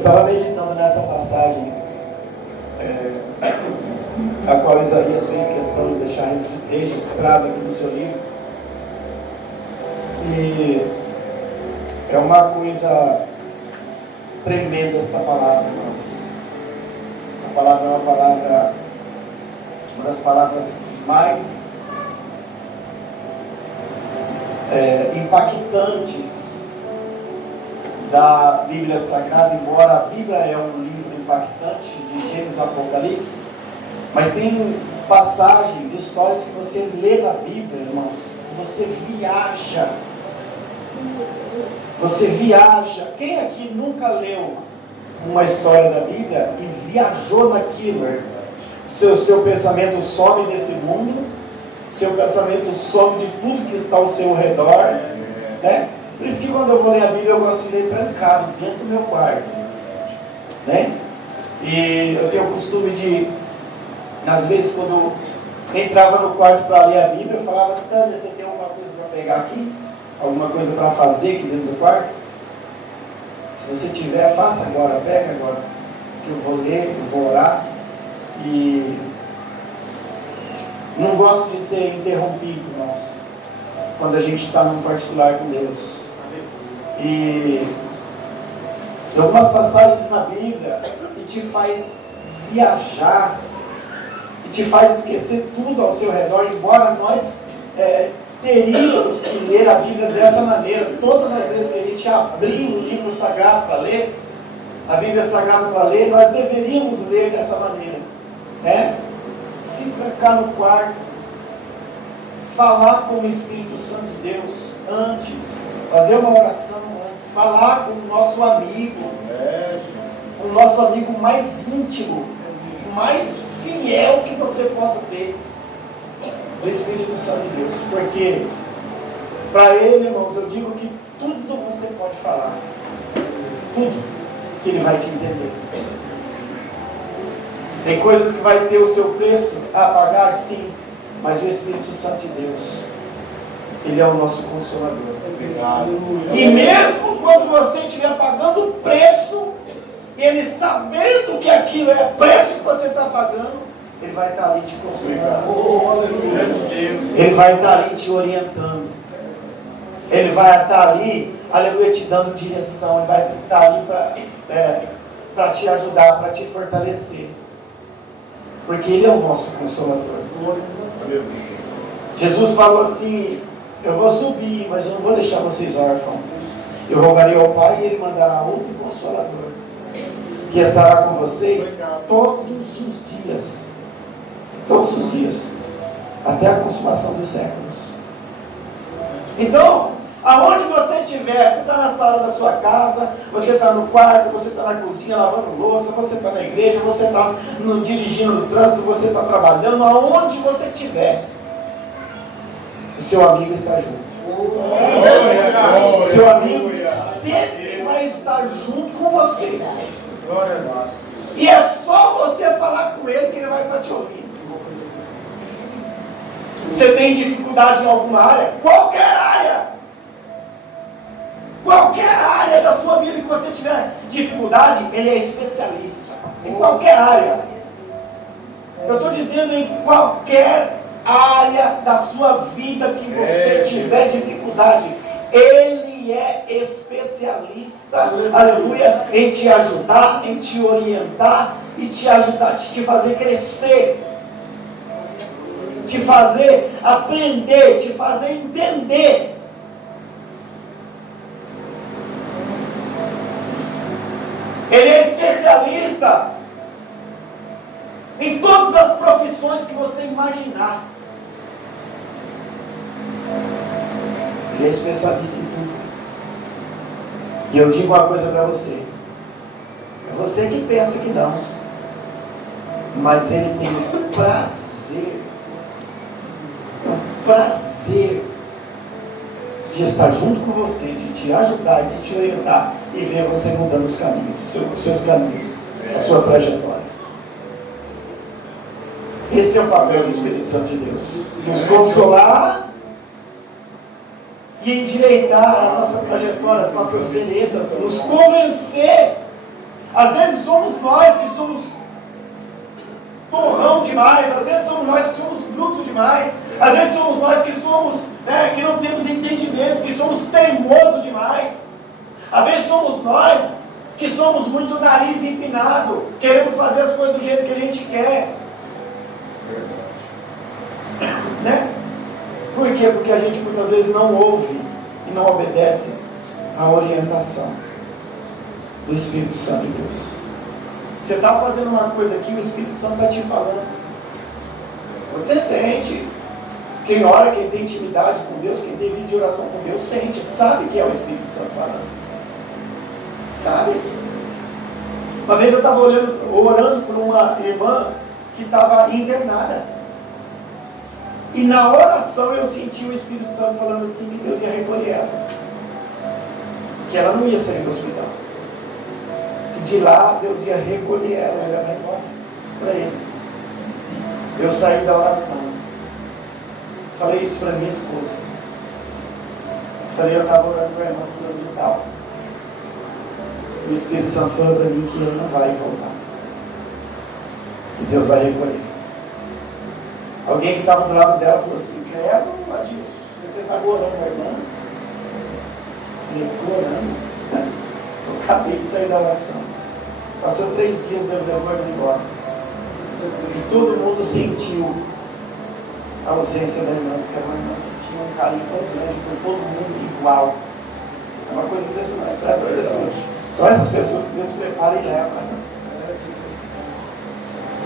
estava meditando nessa passagem, a qual Isaías fez questão de deixar registrado aqui no seu livro. E é uma coisa tremenda esta palavra, irmãos. Essa palavra é uma das palavras mais impactantes da Bíblia Sagrada, embora a Bíblia é um livro impactante de Gênesis e Apocalipse, mas tem passagens, histórias que você lê na Bíblia, irmãos, você viaja. Você viaja. Quem aqui nunca leu uma história da Bíblia e viajou naquilo? Seu pensamento some desse mundo, seu pensamento some de tudo que está ao seu redor, né? Por isso que quando eu vou ler a Bíblia, eu gosto de ler trancado, dentro do meu quarto, né? E eu tenho o costume de, às vezes, quando eu entrava no quarto para ler a Bíblia, eu falava: Tânia, você tem alguma coisa para pegar aqui? Alguma coisa para fazer aqui dentro do quarto? Se você tiver, faça agora, pega agora, que eu vou ler, eu vou orar. E não gosto de ser interrompido, irmãos, quando a gente está num particular com Deus. E algumas passagens na Bíblia que te faz viajar, que te faz esquecer tudo ao seu redor, embora nós teríamos que ler a Bíblia dessa maneira. Todas as vezes que a gente abrir o livro sagrado para ler, a Bíblia Sagrada para ler, nós deveríamos ler dessa maneira, né? Se trancar no quarto, falar com o Espírito Santo de Deus antes, fazer uma oração antes, falar com o nosso amigo, mais íntimo, mais fiel que você possa ter, do Espírito Santo de Deus. Porque para Ele, irmãos, eu digo que tudo você pode falar, tudo, que Ele vai te entender. Tem coisas que vai ter o seu preço a pagar, sim, mas o Espírito Santo de Deus, Ele é o nosso Consolador. E mesmo quando você estiver pagando o preço, Ele sabendo que aquilo é preço que você está pagando, Ele vai estar ali te consolando. Ele vai estar ali te orientando. Ele vai estar ali, aleluia, te dando direção. Ele vai estar ali para te ajudar, para te fortalecer. Porque Ele é o nosso Consolador. Jesus falou assim: eu vou subir, mas eu não vou deixar vocês órfãos. Eu rogarei ao Pai e Ele mandará outro Consolador, que estará com vocês todos os dias. Todos os dias. Até a consumação dos séculos. Então, aonde você estiver, você está na sala da sua casa, você está no quarto, você está na cozinha lavando louça, você está na igreja, você está dirigindo no trânsito, você está trabalhando, aonde você estiver, o seu amigo está junto. O seu amigo sempre vai estar junto com você. E é só você falar com Ele que Ele vai estar te ouvindo. Você tem dificuldade em alguma área? Qualquer área da sua vida que você tiver dificuldade, Ele é especialista. Em qualquer área. Eu estou dizendo em qualquer área da sua vida que você tiver dificuldade, Ele é especialista, aleluia, em te ajudar, em te orientar e te ajudar, te fazer crescer, te fazer aprender, te fazer entender. Ele é especialista em todas as profissões que você imaginar. Ele é especialista em tudo. E eu digo uma coisa para você. É você que pensa que não. Mas Ele tem o prazer de estar junto com você, de te ajudar, de te orientar e ver você mudando os caminhos, os seus caminhos, a sua trajetória. Esse é o papel do Espírito Santo de Deus. Nos consolar e endireitar a nossa trajetória, as nossas veredas, nos convencer Às vezes somos nós que somos torrão demais, às vezes somos nós que somos bruto demais, às vezes somos nós que somos, que não temos entendimento, que somos teimosos demais. Às vezes somos nós que somos muito nariz empinado, queremos fazer as coisas do jeito que a gente quer. Né? Por quê? Porque a gente muitas vezes não ouve e não obedece à orientação do Espírito Santo de Deus. Você está fazendo uma coisa aqui, o Espírito Santo está te falando. Você sente. Quem ora, quem tem intimidade com Deus, quem tem vida de oração com Deus, sente, sabe que é o Espírito Santo falando. Sabe? Uma vez eu estava orando por uma irmã que estava internada. E na oração eu senti o Espírito Santo falando assim que Deus ia recolher ela. Que ela não ia sair do hospital. Que de lá Deus ia recolher ela, ela vai embora para ele. Eu saí da oração. Falei isso para minha esposa. Falei, eu estava orando para a irmã fulano de tal. O Espírito Santo falou para mim que ele não vai voltar. Que Deus vai recolher. Alguém que estava do lado dela falou assim, credo, Adilson, você está orando a irmã? Eu falei, estou orando. Eu acabei de sair da oração. Passou 3 dias, Deus levou ele embora. E todo mundo sentiu a ausência da irmã, porque a irmã tinha um carinho tão grande por todo mundo igual. É uma coisa impressionante. São essas pessoas que Deus prepara e leva.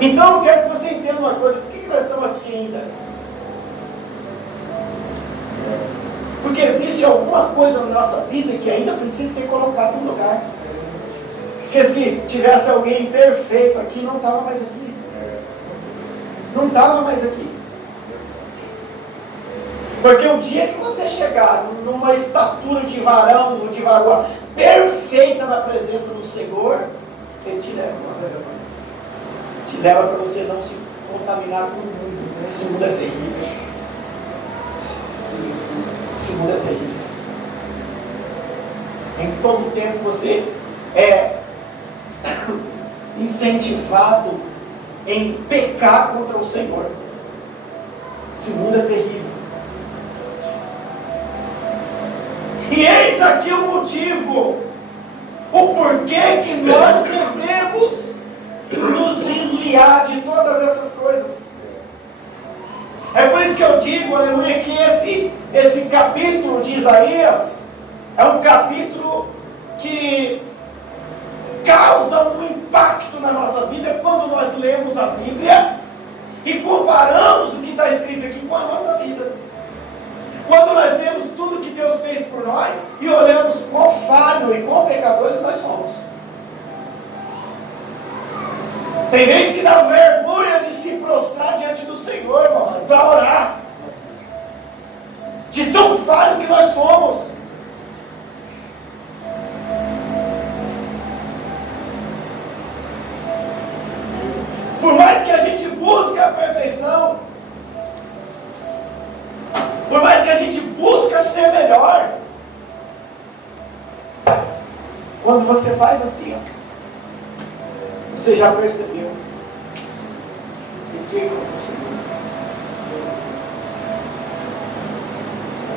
Então eu quero que você entenda uma coisa. Por que nós estamos aqui ainda? Porque existe alguma coisa na nossa vida que ainda precisa ser colocada no lugar. Porque se tivesse alguém perfeito aqui, não estava mais aqui. Não estava mais aqui. Porque o dia que você chegar numa estatura de varão ou de varoa perfeita na presença do Senhor, Ele te leva. Te leva para você não se contaminar com o mundo. Esse mundo é terrível. Esse mundo é terrível. Em todo tempo você é incentivado em pecar contra o Senhor. Esse mundo é terrível. E eis aqui o motivo, o porquê que nós devemos nos desviar de todas essas coisas. É por isso que eu digo, aleluia, que esse capítulo de Isaías é um capítulo que causa um impacto na nossa vida quando nós lemos a Bíblia e comparamos o que está escrito aqui com a nossa vida. Quando nós vemos tudo que Deus fez por nós e olhamos quão falho e quão pecadores nós somos. Tem vezes que dá vergonha de se prostrar diante do Senhor, irmão, para orar. De tão falho que nós somos. Por mais que a gente busque a perfeição, por mais que a gente busque ser melhor, quando você faz assim, ó, você já percebeu o que aconteceu?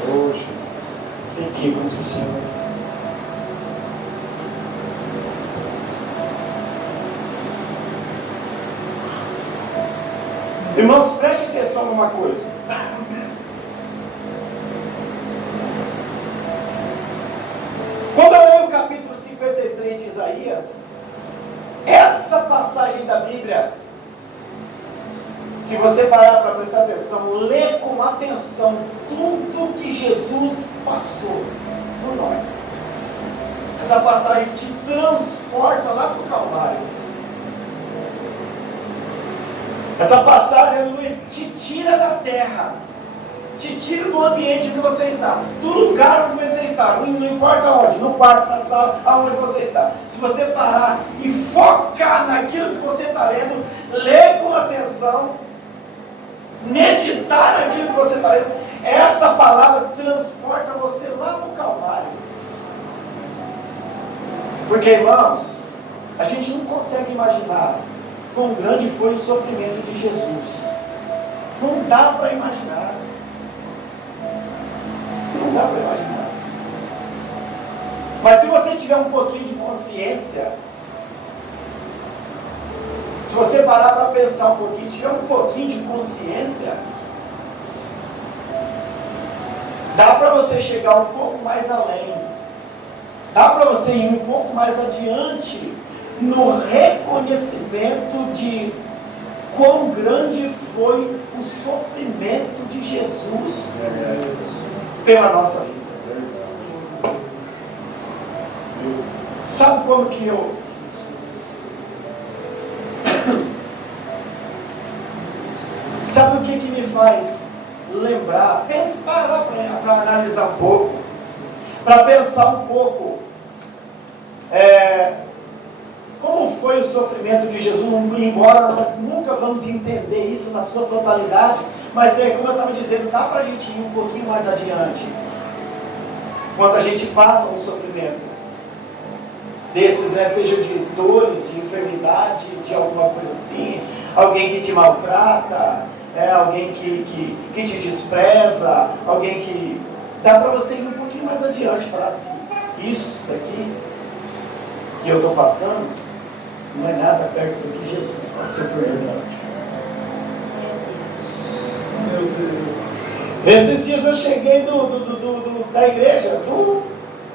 Poxa, o que aconteceu? Irmãos, preste atenção numa coisa. Quando eu leio o capítulo 53 de Isaías, essa passagem da Bíblia, se você parar para prestar atenção, lê com atenção tudo que Jesus passou por nós. Essa passagem te transporta lá para o Calvário. Essa passagem, aleluia, te tira da terra, te tira do ambiente que você está, do lugar onde você está, não importa onde, no quarto, na sala, aonde você está. Se você parar e focar naquilo que você está lendo, ler com atenção, meditar naquilo que você está lendo, essa palavra transporta você lá para o Calvário. Porque, irmãos, A gente não consegue imaginar quão grande foi o sofrimento de Jesus. Não dá para imaginar. Não dá para imaginar. Mas se você tiver um pouquinho de consciência, se você parar para pensar um pouquinho, tiver um pouquinho de consciência, dá para você chegar um pouco mais além. Dá para você ir um pouco mais adiante no reconhecimento de quão grande foi o sofrimento de Jesus pela nossa vida. Sabe como que eu... Sabe o que me faz lembrar, pensar para analisar um pouco, para pensar um pouco como foi o sofrimento de Jesus, embora nós nunca vamos entender isso na sua totalidade, mas como eu estava dizendo, dá para a gente ir um pouquinho mais adiante, quando a gente passa um sofrimento desses, seja de dores, de enfermidade, de alguma coisa assim, alguém que te maltrata, alguém que te despreza, alguém que... Dá para você ir um pouquinho mais adiante e falar assim, isso daqui que eu estou passando não é nada perto do que Jesus passou por mim. Esses dias eu cheguei da igreja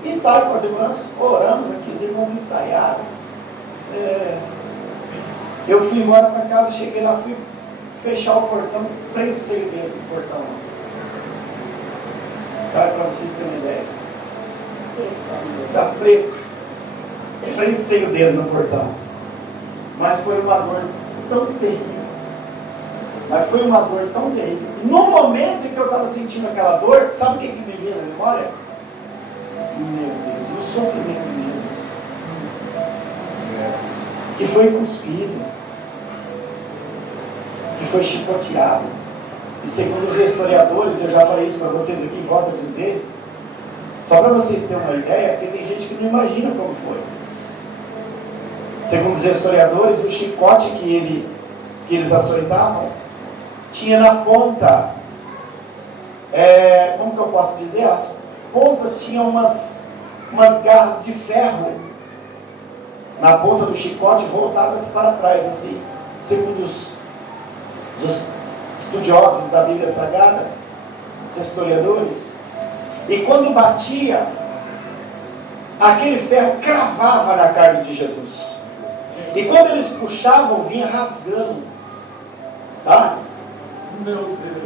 e saio com as irmãs, oramos aqui, os irmãos ensaiaram. Eu fui embora para casa, cheguei lá, fui fechar o portão, prensei o dedo no portão. Para vocês terem uma ideia. Está preto. Prensei o dedo no portão. Mas foi uma dor tão terrível. No momento em que eu estava sentindo aquela dor, sabe o que me veio na memória? Meu Deus, o sofrimento de Jesus. Que foi cuspido. Que foi chicoteado. E segundo os historiadores, eu já falei isso para vocês aqui, volto a dizer, só para vocês terem uma ideia, porque tem gente que não imagina como foi. Segundo os historiadores, o chicote que eles açoitavam tinha na ponta, como que eu posso dizer? As pontas tinham umas garras de ferro na ponta do chicote voltadas para trás, assim, segundo os estudiosos da Bíblia Sagrada, os historiadores. E quando batia, aquele ferro cravava na carne de Jesus. E quando eles puxavam, vinha rasgando. Tá? Meu Deus.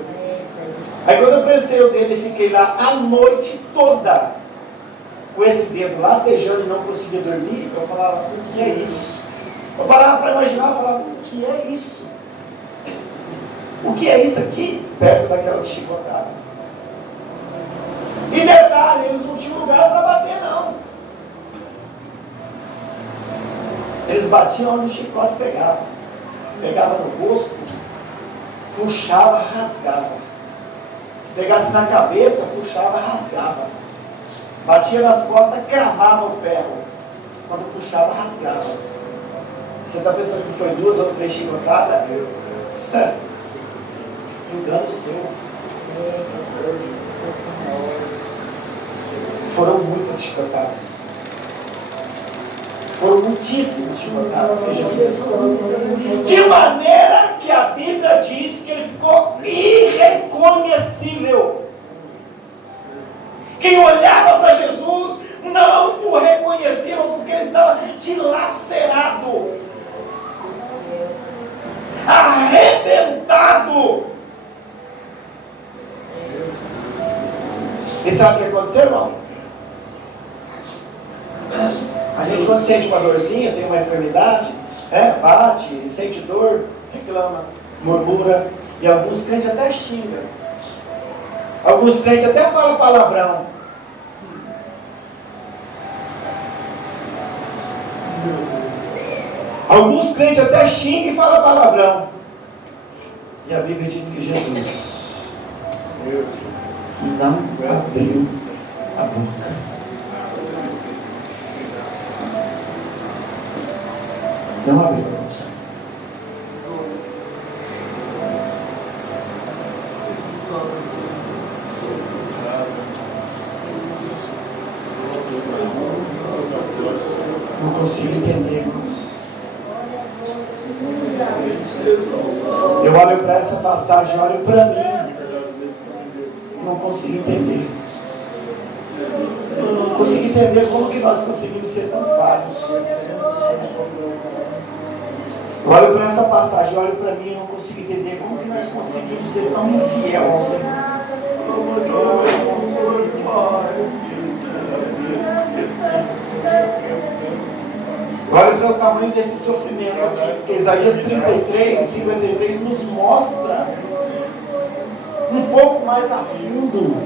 Aí quando eu prensei o dedo e fiquei lá a noite toda com esse dedo latejando e não conseguia dormir, eu falava, o que é isso? Eu parava para imaginar e falava, o que é isso? O que é isso aqui? Perto daquelas chicotadas. E detalhe, eles não tinham lugar para bater, não. Eles batiam onde o chicote pegava. Pegava no rosto, puxava, rasgava. Se pegasse na cabeça, puxava, rasgava. Batia nas costas, cravava o ferro. Quando puxava, rasgava. Você está pensando que foi 2 ou 3 chicotadas? Engano seu. Foram muitas chicotadas. Foram muitíssimas chicotadas. De maneira que a Bíblia diz que ele ficou irreconhecível. Quem olhava para Jesus não o reconheciam porque ele estava dilacerado, arrebentado. E sabe o que aconteceu, irmão? A gente, quando sente uma dorzinha, tem uma enfermidade, bate, sente dor, reclama, murmura, e alguns crentes até xingam. Alguns crentes até falam palavrão. Alguns crentes até xingam e falam palavrão. E a Bíblia diz que Jesus não abriu a boca. Não abrir para você. Não consigo entender, irmãos. Eu olho para essa passagem, olho para mim. Não consigo entender. Não consigo entender como que nós conseguimos ser tão falhos. Eu olho para essa passagem, olho para mim e não consigo entender como que nós conseguimos ser tão infiel ao Senhor. Olha para o tamanho desse sofrimento aqui, porque Isaías 33, 53 nos mostra um pouco mais a fundo,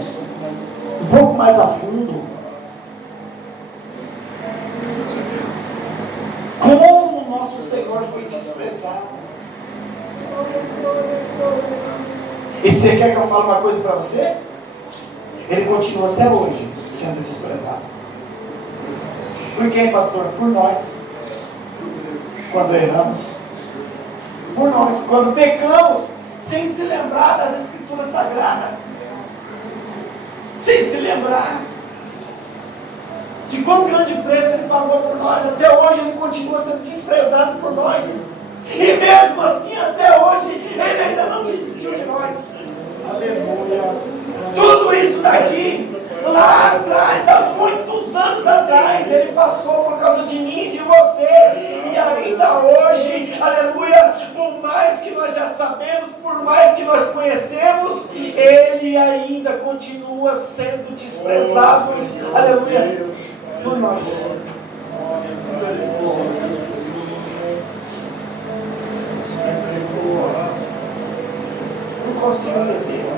como o nosso Senhor foi desprezado. E você quer que eu fale uma coisa para você? Ele continua até hoje sendo desprezado. Por quem, pastor? Por nós. Quando erramos, por nós, quando pecamos, sem se lembrar das Escrituras Sagradas, sem se lembrar de quão grande preço Ele pagou por nós, até hoje Ele continua sendo desprezado por nós, e mesmo assim, até hoje, Ele ainda não desistiu de nós. Aleluia! Tudo isso daqui, lá atrás, há muitos anos atrás, Ele passou por causa de mim e de você. E ainda hoje, aleluia, por mais que nós já sabemos, por mais que nós conhecemos, Ele ainda continua sendo desprezado, aleluia, por nós. Não consigo entender.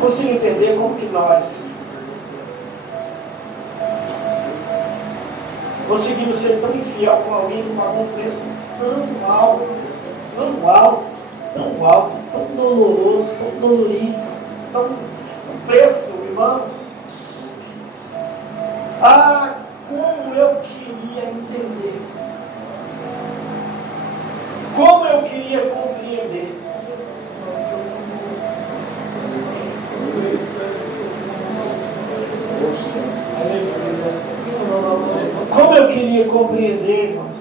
Consigo entender como que nós conseguimos ser tão infiel com alguém que pagou um preço tão alto, tão doloroso, tão dolorido, um preço, irmãos. Ah, como eu queria entender, como eu queria compreender. Como eu queria compreender, irmãos.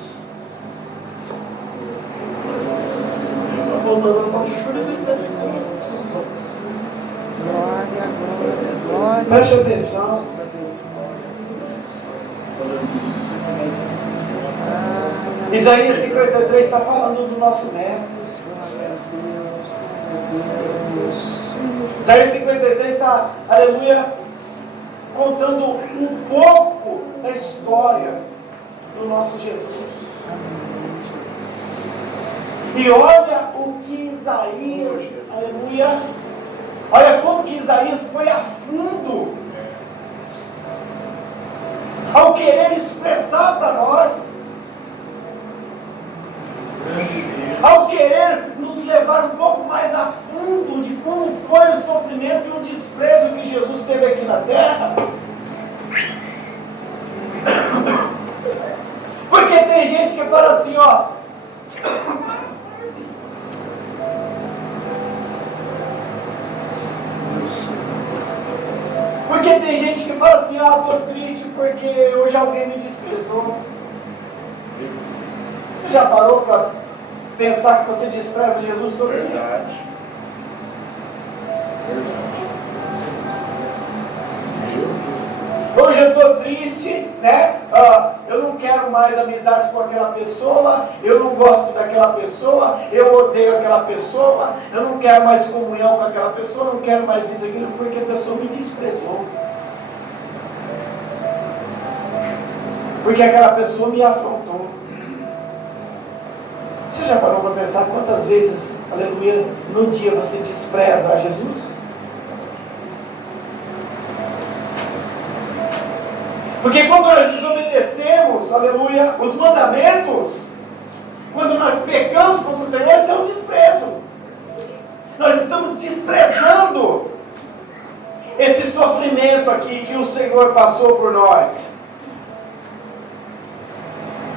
Preste atenção. Isaías 53 está falando do nosso mestre. Isaías 53 está, aleluia, contando um pouco da história do nosso Jesus. E olha o que Isaías, aleluia, olha como que Isaías foi a fundo ao querer expressar para nós, ao querer nos levar um pouco mais a fundo de como foi o sofrimento e o desprezo que Jesus teve aqui na terra. Porque tem gente que fala assim, ó, porque tem gente que fala assim, ah, estou triste porque hoje alguém me desprezou. Você já parou para pensar que você despreza Jesus todo dia? Verdade. Hoje eu estou triste, né? Eu não quero mais amizade com aquela pessoa, eu não gosto daquela pessoa, eu odeio aquela pessoa, eu não quero mais comunhão com aquela pessoa, não quero mais isso, aquilo, porque a pessoa me desprezou. Porque aquela pessoa me afrontou. Você já parou para pensar quantas vezes, aleluia, no dia você despreza a Jesus? Porque quando nós desobedecemos, aleluia, os mandamentos, quando nós pecamos contra o Senhor, isso é um desprezo. Nós estamos desprezando esse sofrimento aqui que o Senhor passou por nós.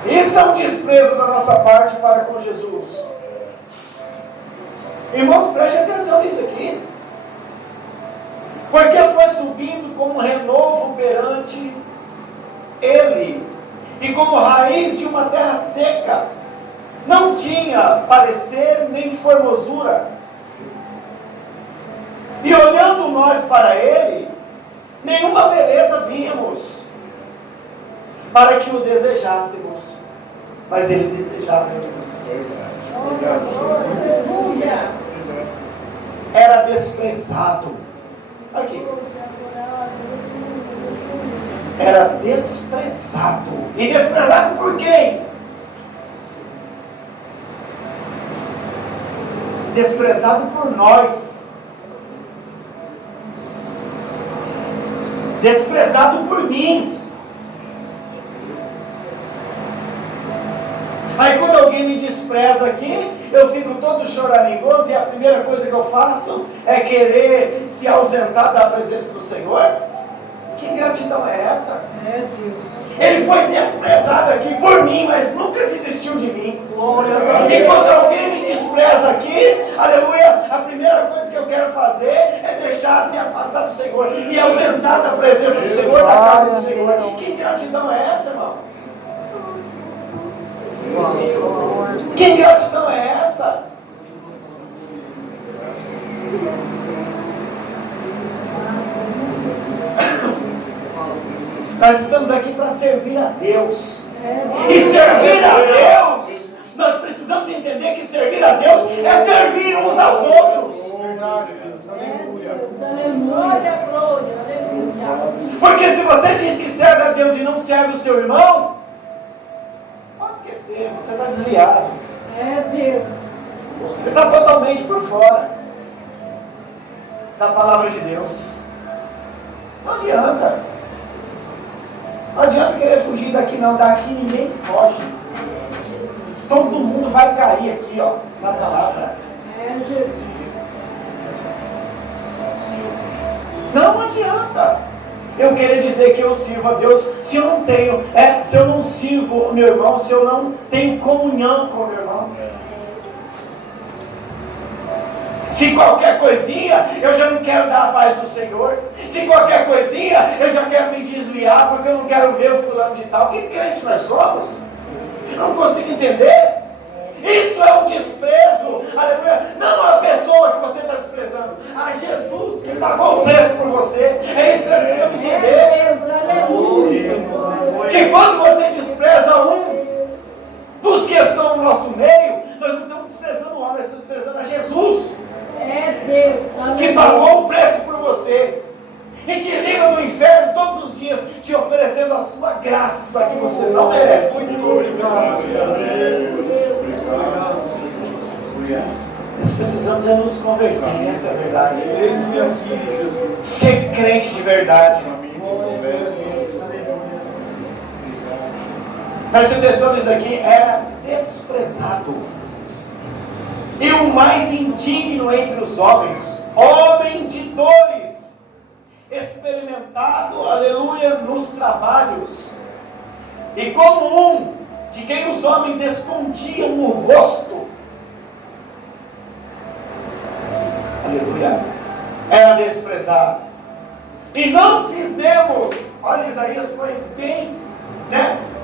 Isso é um desprezo da nossa parte para com Jesus. Irmãos, preste atenção nisso aqui. Porque foi subindo como renovo perante Ele, e como raiz de uma terra seca. Não tinha parecer nem formosura. E olhando nós para Ele, nenhuma beleza víamos, para que o desejássemos. Mas Ele desejava em nós. Era desprezado. Aqui. Era desprezado. E desprezado por quem? Desprezado por nós. Desprezado por mim. Aí quando alguém me despreza aqui, eu fico todo choramingoso e a primeira coisa que eu faço é querer se ausentar da presença do Senhor. Que ingratidão é essa? É, Deus. Ele foi desprezado aqui por mim, mas nunca desistiu de mim. E quando alguém me despreza aqui, aleluia, a primeira coisa que eu quero fazer é deixar se afastar do Senhor e ausentar da presença do Senhor, da casa do Senhor. Que ingratidão é essa, irmão? Que ingratidão é essa? Nós estamos aqui para servir a Deus. E servir a Deus, nós precisamos entender que servir a Deus é servir uns aos outros. Porque se você diz que serve a Deus e não serve o seu irmão, pode esquecer, você está desviado. É Deus. Você está totalmente por fora da palavra de Deus. Não adianta. Não adianta querer fugir daqui não. Daqui ninguém foge. Todo mundo vai cair aqui, ó, na palavra. É Jesus. Não adianta eu querer dizer que eu sirvo a Deus se eu não tenho, se eu não sirvo o meu irmão, se eu não tenho comunhão com o meu irmão. Se qualquer coisinha, eu já não quero dar a paz do Senhor. Se qualquer coisinha, eu já quero me desviar, porque eu não quero ver o fulano de tal. Que crente nós somos? Eu não consigo entender. Isso é um desprezo, aleluia. Não a pessoa que você está desprezando, a Jesus que pagou o preço por você. É isso que nós precisamos entender. Que quando você despreza um dos que estão no nosso meio, nós não estamos desprezando o homem, nós estamos desprezando a Jesus. É Deus, que pagou o preço por você e te livra do inferno todos os dias, te oferecendo a sua graça que você não merece. Muito obrigado. Nós precisamos nos converter, essa é a verdade. Ser crente de verdade. Preste atenção nisso aqui, era desprezado. E o mais indigno entre os homens, homem de dores, experimentado, aleluia, nos trabalhos, e como um de quem os homens escondiam o rosto, aleluia, era desprezado. E não fizemos, olha, Isaías foi bem,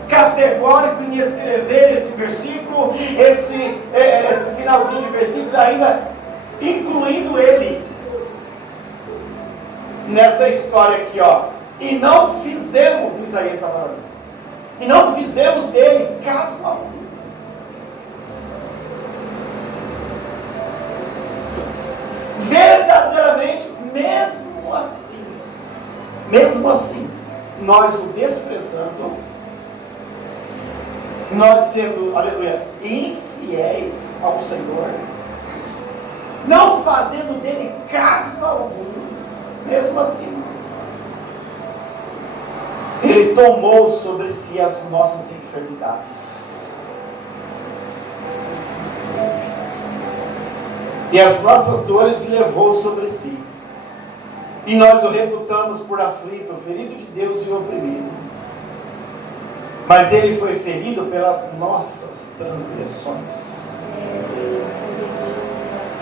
categórico em escrever esse versículo, esse finalzinho de versículo, ainda incluindo ele nessa história aqui, ó. E não fizemos, Isaías está falando, e não fizemos dele caso algum. Verdadeiramente, mesmo assim, nós o desprezando, nós sendo, aleluia, infiéis ao Senhor, não fazendo dele caso algum, mesmo assim, ele tomou sobre si as nossas enfermidades. E as nossas dores levou sobre si. E nós o reputamos por aflito, ferido de Deus e oprimido. Mas ele foi ferido pelas nossas transgressões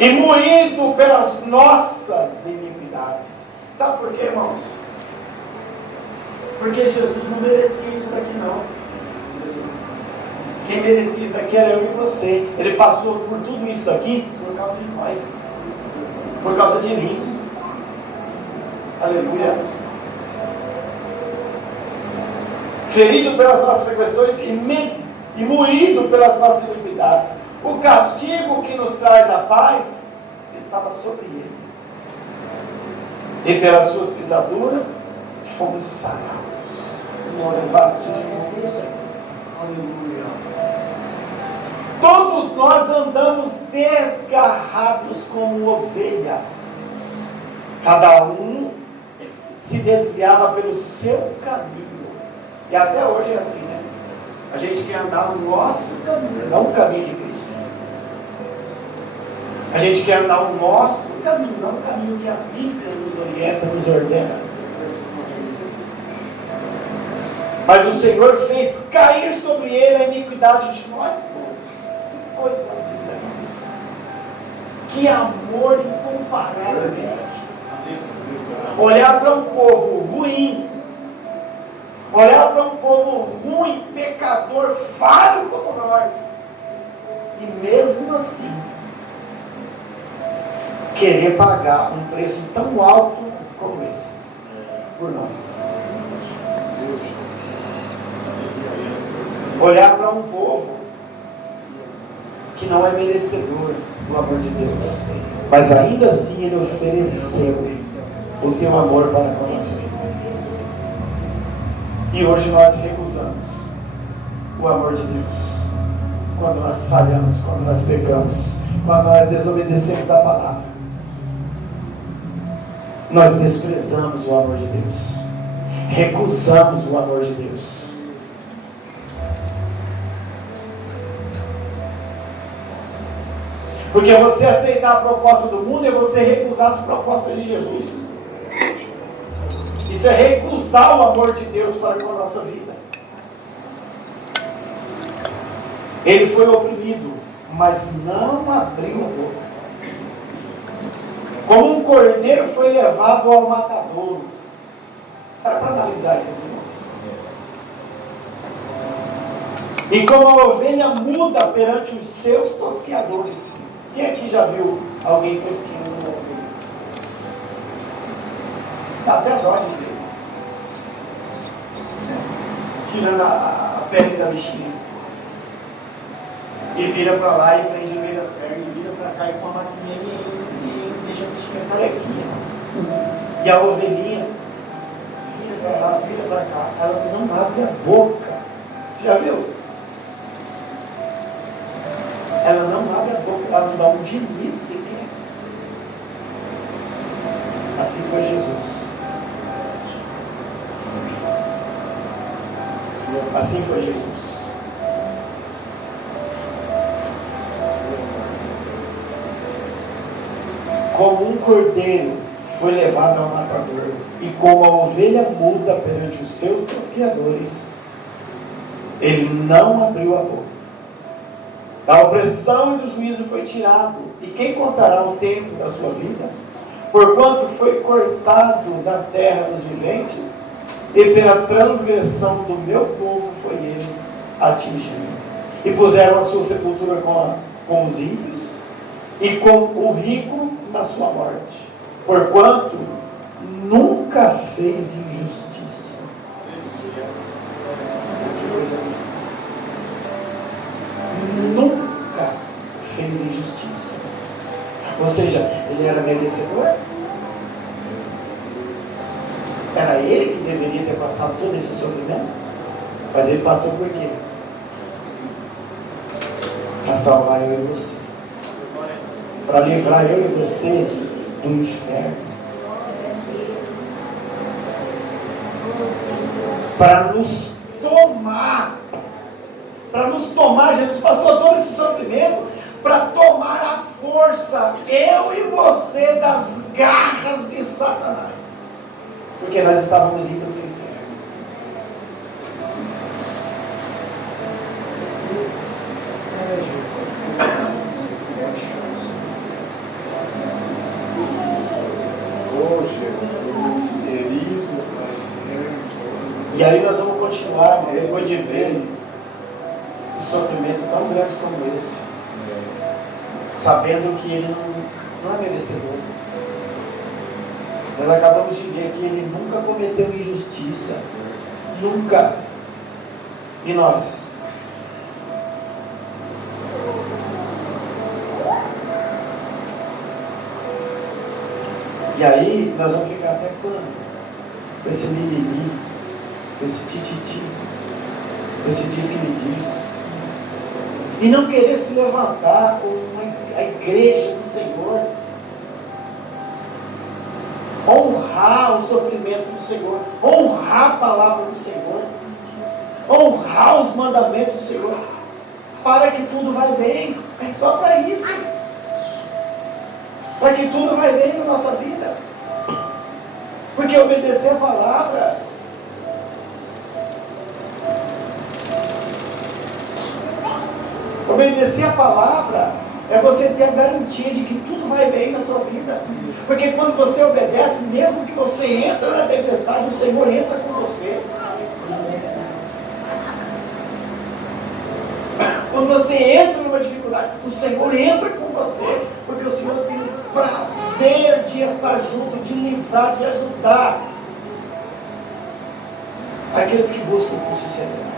e moído pelas nossas iniquidades. Sabe por quê, irmãos? Porque Jesus não merecia isso daqui, não. Quem merecia isso daqui era eu e você. Ele passou por tudo isso daqui por causa de nós, por causa de mim. Aleluia. Ferido pelas nossas transgressões e moído pelas nossas iniquidades. O castigo que nos traz a paz estava sobre ele. E pelas suas pisaduras fomos sarados. Louvado seja Deus. Aleluia. Todos nós andamos desgarrados como ovelhas. Cada um se desviava pelo seu caminho. E até hoje é assim, né? A gente quer andar no nosso caminho, não o caminho de Cristo. A gente quer andar o nosso caminho, não o caminho que a Bíblia nos orienta, nos ordena. Mas o Senhor fez cair sobre ele a iniquidade de nós todos. Que coisa linda isso. Que amor incomparável esse. Olhar para um povo ruim, olhar para um povo ruim, pecador, falho como nós, e mesmo assim querer pagar um preço tão alto como esse por nós. Olhar para um povo que não é merecedor do amor de Deus, mas ainda assim ele ofereceu o teu amor para com a nossa vida. E hoje nós recusamos o amor de Deus. Quando nós falhamos, quando nós pecamos, quando nós desobedecemos a palavra, nós desprezamos o amor de Deus, recusamos o amor de Deus. Porque você aceitar a proposta do mundo é você recusar as propostas de Jesus. Isso é recusar o amor de Deus para com a nossa vida. Ele foi oprimido, mas não abriu a boca. Como um cordeiro foi levado ao matadouro. Para analisar isso aqui. E como a ovelha muda perante os seus tosqueadores. Quem aqui já viu alguém tosqueando uma ovelha? Dá até dó de ver. Tirando a pele da bichinha. E vira para lá e prende no meio das pernas. E vira para cá e com a maquininha e deixa a bichinha carequinha. E a ovelhinha vira para lá, vira para cá. Ela não abre a boca. Você já viu? Ela não abre a boca, ela não dá um gemido sequer. Assim foi Jesus. Assim foi Jesus. Como um cordeiro foi levado ao matador, e como a ovelha muda perante os seus tosqueadores, ele não abriu a boca. Da opressão e do juízo foi tirado. E quem contará o tempo da sua vida? Porquanto foi cortado da terra dos viventes, e pela transgressão do meu povo foi ele atingido. E puseram a sua sepultura com os ímpios, e com o rico na sua morte. Porquanto nunca fez injustiça. Nunca fez injustiça. Ou seja, ele era merecedor. Era ele que deveria ter passado todo esse sofrimento. Mas ele passou por quê? Para salvar eu e você. Para livrar eu e você do inferno. Para nos tomar. Para nos tomar, Jesus passou todo esse sofrimento para tomar a força, eu e você, das garras de Satanás. Porque nós estávamos indo para o inferno. E aí nós vamos continuar, depois de ver o sofrimento tão grande como esse, sabendo que ele não é merecedor. Nós acabamos de ver que ele nunca cometeu injustiça. Nunca. E nós? E aí nós vamos ficar até quando? Com esse mimimi, com esse tititi, com esse diz que me diz. E não querer se levantar como a igreja do Senhor. Honrar o sofrimento do Senhor. Honrar a palavra do Senhor. Honrar os mandamentos do Senhor. Para que tudo vai bem. É só para isso. Para que tudo vai bem na nossa vida. Porque obedecer a palavra é você ter a garantia de que tudo vai bem na sua vida. Porque quando você obedece, mesmo que você entra na tempestade, o Senhor entra com você. Quando você entra numa dificuldade, o Senhor entra com você, porque o Senhor tem prazer de estar junto, de livrar, de ajudar aqueles que buscam com sinceridade.